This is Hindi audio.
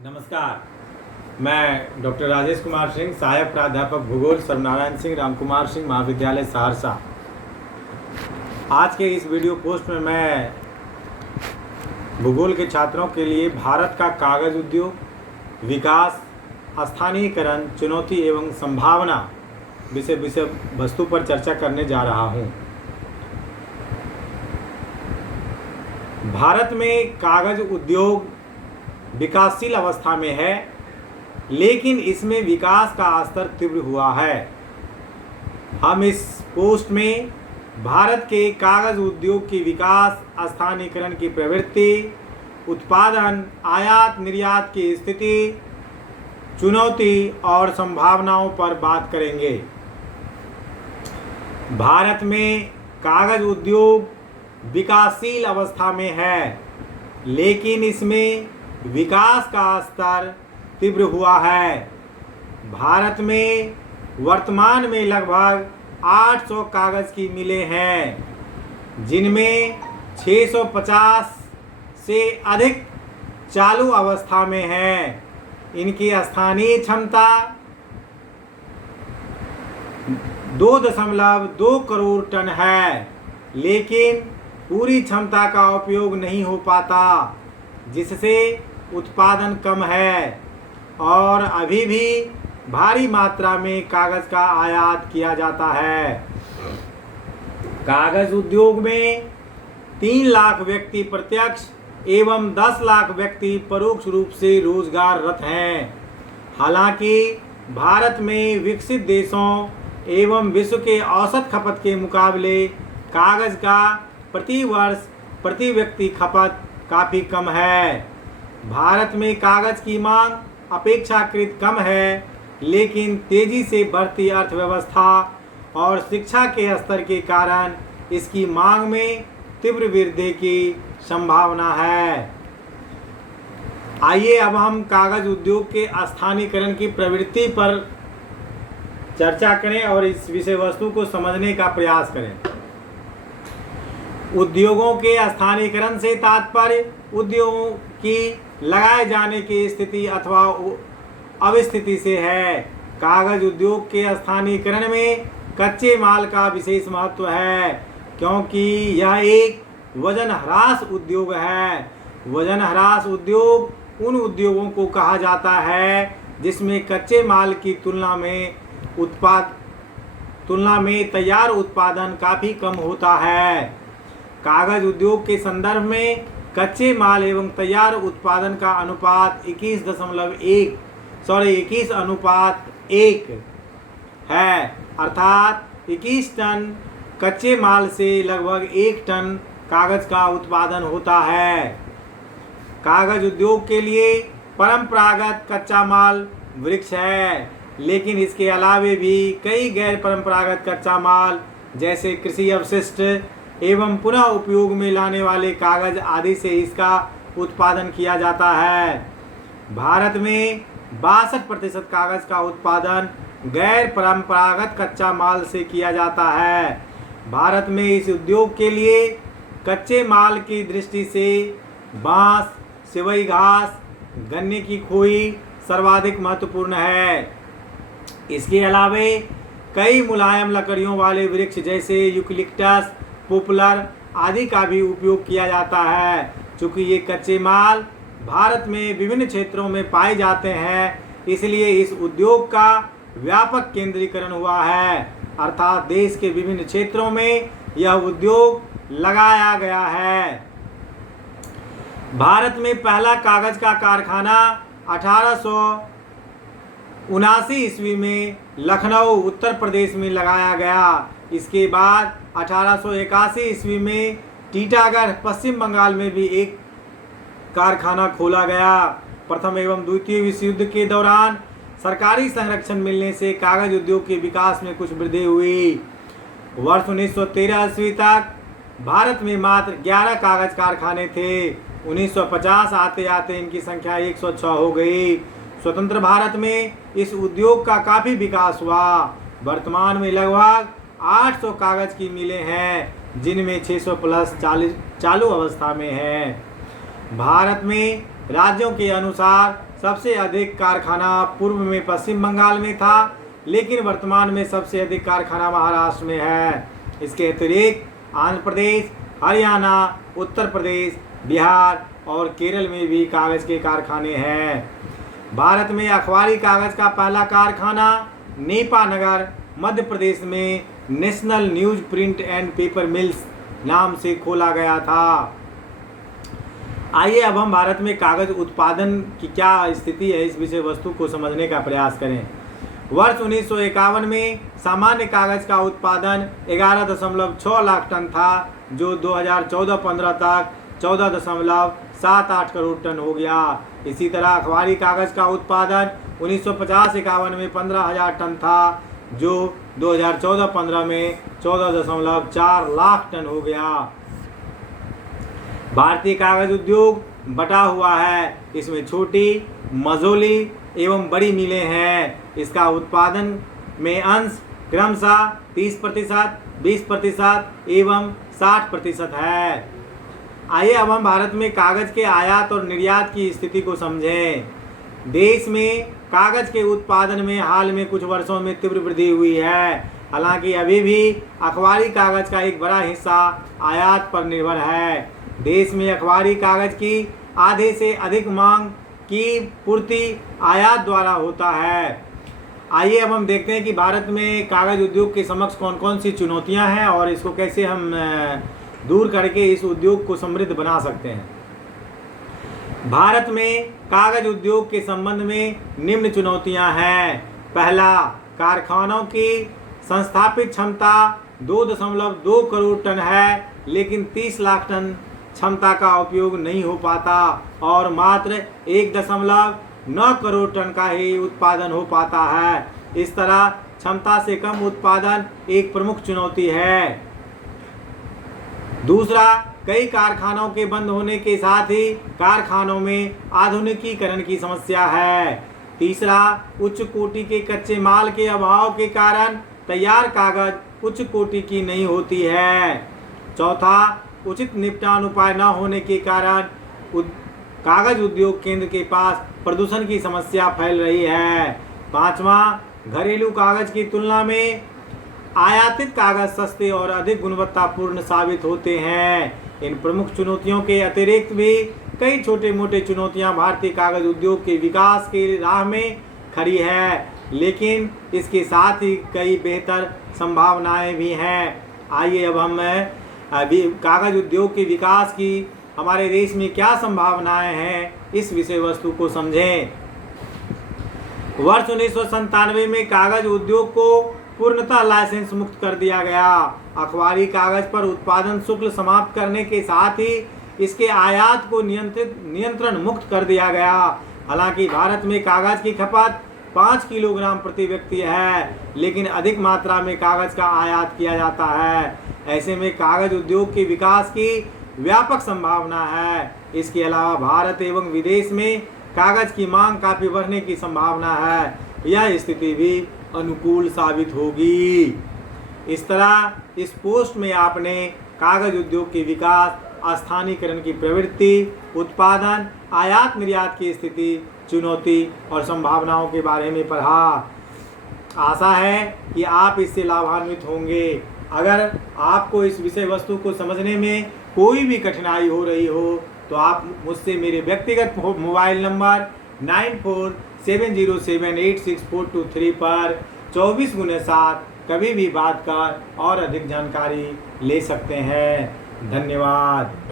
नमस्कार। मैं डॉक्टर राजेश कुमार सिंह, सहायक प्राध्यापक भूगोल, सर्वनारायण सिंह रामकुमार सिंह महाविद्यालय सहरसा। आज के इस वीडियो पोस्ट में मैं भूगोल के छात्रों के लिए भारत का कागज उद्योग, विकास, स्थानीयकरण, चुनौती एवं संभावना विषय वस्तु पर चर्चा करने जा रहा हूँ। भारत में कागज उद्योग विकासशील अवस्था में है, लेकिन इसमें विकास का स्तर तीव्र हुआ है। हम इस पोस्ट में भारत के कागज उद्योग की विकास, स्थानीयकरण की प्रवृत्ति, उत्पादन, आयात निर्यात की स्थिति, चुनौती और संभावनाओं पर बात करेंगे। भारत में कागज उद्योग विकासशील अवस्था में है, लेकिन इसमें विकास का स्तर तीव्र हुआ है। भारत में वर्तमान में लगभग 800 कागज़ की मिलें हैं, जिनमें 650 से अधिक चालू अवस्था में हैं। इनकी स्थानीय क्षमता 2.2 करोड़ टन है, लेकिन पूरी क्षमता का उपयोग नहीं हो पाता, जिससे उत्पादन कम है और अभी भी भारी मात्रा में कागज़ का आयात किया जाता है। कागज़ उद्योग में 3 लाख व्यक्ति प्रत्यक्ष एवं 10 लाख व्यक्ति परोक्ष रूप से रोजगाररत हैं। हालांकि भारत में विकसित देशों एवं विश्व के औसत खपत के मुकाबले कागज़ का प्रति वर्ष प्रति व्यक्ति खपत काफ़ी कम है। भारत में कागज़ की मांग अपेक्षाकृत कम है, लेकिन तेज़ी से बढ़ती अर्थव्यवस्था और शिक्षा के स्तर के कारण इसकी मांग में तीव्र वृद्धि की संभावना है। आइए अब हम कागज़ उद्योग के स्थानीयकरण की प्रवृत्ति पर चर्चा करें और इस विषय वस्तु को समझने का प्रयास करें। उद्योगों के स्थानीयकरण से तात्पर्य उद्योगों की लगाए जाने की स्थिति अथवा अवस्थिति से है। कागज उद्योग के स्थानीयकरण में कच्चे माल का विशेष महत्व है, क्योंकि यह एक वजन ह्रास उद्योग है। वजन ह्रास उद्योग उन उद्योगों को कहा जाता है जिसमें कच्चे माल की तुलना में तैयार उत्पादन काफ़ी कम होता है। कागज उद्योग के संदर्भ में कच्चे माल एवं तैयार उत्पादन का अनुपात 21:1 है, अर्थात 21 टन कच्चे माल से लगभग 1 टन कागज़ का उत्पादन होता है। कागज उद्योग के लिए परंपरागत कच्चा माल वृक्ष है, लेकिन इसके अलावे भी कई गैर परंपरागत कच्चा माल जैसे कृषि अपशिष्ट एवं पुनः उपयोग में लाने वाले कागज आदि से इसका उत्पादन किया जाता है। भारत में 62% कागज का उत्पादन गैर परंपरागत कच्चा माल से किया जाता है। भारत में इस उद्योग के लिए कच्चे माल की दृष्टि से बांस, सिवई घास, गन्ने की खोई सर्वाधिक महत्वपूर्ण है। इसके अलावे कई मुलायम लकड़ियों वाले वृक्ष जैसे यूकलिप्टस, पॉपुलर आदि का भी उपयोग किया जाता है। चूँकि ये कच्चे माल भारत में विभिन्न क्षेत्रों में पाए जाते हैं, इसलिए इस उद्योग का व्यापक केंद्रीकरण हुआ है, अर्थात देश के विभिन्न क्षेत्रों में यह उद्योग लगाया गया है। भारत में पहला कागज का कारखाना 1879 ईस्वी में लखनऊ उत्तर प्रदेश में लगाया गया। इसके बाद 1881 ईस्वी में टीटागढ़ पश्चिम बंगाल में भी एक कारखाना खोला गया। प्रथम एवं द्वितीय विश्व युद्ध के दौरान सरकारी संरक्षण मिलने से कागज उद्योग के विकास में कुछ वृद्धि हुई। वर्ष 1913 ईस्वी तक भारत में मात्र 11 कागज कारखाने थे। 1950 आते आते इनकी संख्या 106 हो गई। स्वतंत्र भारत में इस उद्योग का काफ़ी विकास हुआ। वर्तमान में लगभग 800 कागज़ की मिलें हैं, जिनमें 600 प्लस चालू अवस्था में हैं। भारत में राज्यों के अनुसार सबसे अधिक कारखाना पूर्व में पश्चिम बंगाल में था, लेकिन वर्तमान में सबसे अधिक कारखाना महाराष्ट्र में है। इसके अतिरिक्त आंध्र प्रदेश, हरियाणा, उत्तर प्रदेश, बिहार और केरल में भी कागज़ के कारखाने हैं। भारत में अखबारी कागज़ का पहला कारखाना नेपानगर, मध्य प्रदेश में national news print and paper mills नाम से खोला गया था। आइए अब हम भारत में कागज़ उत्पादन की क्या स्थिति है, इस विषय वस्तु को समझने का प्रयास करें। वर्ष 1951 में सामान्य कागज़ का उत्पादन 11.6 लाख टन था, जो 2014-15 तक 14.78 करोड़ टन हो गया। इसी तरह अखबारी कागज़ का उत्पादन 1950-51 में 15,000 टन था, जो 2014-15 में 14.4 लाख टन हो गया। भारतीय कागज़ उद्योग बटा हुआ है। इसमें छोटी, मझोली एवं बड़ी मिलें हैं। इसका उत्पादन में अंश क्रमशः 30%, 20% एवं 60% है। आइए अब हम भारत में कागज़ के आयात और निर्यात की स्थिति को समझें। देश में कागज़ के उत्पादन में हाल में कुछ वर्षों में तीव्र वृद्धि हुई है। हालांकि अभी भी अखबारी कागज़ का एक बड़ा हिस्सा आयात पर निर्भर है। देश में अखबारी कागज़ की आधे से अधिक मांग की पूर्ति आयात द्वारा होता है। आइए अब हम देखते हैं कि भारत में कागज़ उद्योग के समक्ष कौन कौन सी चुनौतियां हैं और इसको कैसे हम दूर करके इस उद्योग को समृद्ध बना सकते हैं। भारत में कागज़ उद्योग के संबंध में निम्न चुनौतियां हैं। पहला, कारखानों की संस्थापित क्षमता 2.2 करोड़ टन है, लेकिन 30 लाख टन क्षमता का उपयोग नहीं हो पाता और मात्र 1.9 करोड़ टन का ही उत्पादन हो पाता है। इस तरह क्षमता से कम उत्पादन एक प्रमुख चुनौती है। दूसरा, कई कारखानों के बंद होने के साथ ही कारखानों में आधुनिकीकरण की समस्या है। तीसरा, उच्च कोटि के कच्चे माल के अभाव के कारण तैयार कागज़ उच्च कोटि की नहीं होती है। चौथा, उचित निपटान उपाय न होने के कारण कागज़ उद्योग केंद्र के पास प्रदूषण की समस्या फैल रही है। पांचवा, घरेलू कागज़ की तुलना में आयातित कागज़ सस्ते और अधिक गुणवत्तापूर्ण साबित होते हैं। इन प्रमुख चुनौतियों के अतिरिक्त भी कई छोटे मोटे चुनौतियां भारतीय कागज़ उद्योग के विकास के राह में खड़ी है, लेकिन इसके साथ ही कई बेहतर संभावनाएं भी हैं। आइए अब हम अभी कागज़ उद्योग के विकास की हमारे देश में क्या संभावनाएं हैं, इस विषय वस्तु को समझें। वर्ष 1997 में कागज़ उद्योग को पूर्णतः लाइसेंस मुक्त कर दिया गया। अखबारी कागज़ पर उत्पादन शुल्क समाप्त करने के साथ ही इसके आयात को नियंत्रण मुक्त कर दिया गया। हालांकि भारत में कागज़ की खपत 5 किलोग्राम प्रति व्यक्ति है, लेकिन अधिक मात्रा में कागज़ का आयात किया जाता है। ऐसे में कागज़ उद्योग के विकास की व्यापक संभावना है। इसके अलावा भारत एवं विदेश में कागज़ की मांग काफ़ी बढ़ने की संभावना है। यह स्थिति भी अनुकूल साबित होगी। इस तरह इस पोस्ट में आपने कागज़ उद्योग के विकास, स्थानीयकरण की प्रवृत्ति, उत्पादन, आयात निर्यात की स्थिति, चुनौती और संभावनाओं के बारे में पढ़ा। आशा है कि आप इससे लाभान्वित होंगे। अगर आपको इस विषय वस्तु को समझने में कोई भी कठिनाई हो रही हो तो आप मुझसे मेरे व्यक्तिगत मोबाइल नंबर 9470786423 पर 24x7 कभी भी बात कर और अधिक जानकारी ले सकते हैं। धन्यवाद।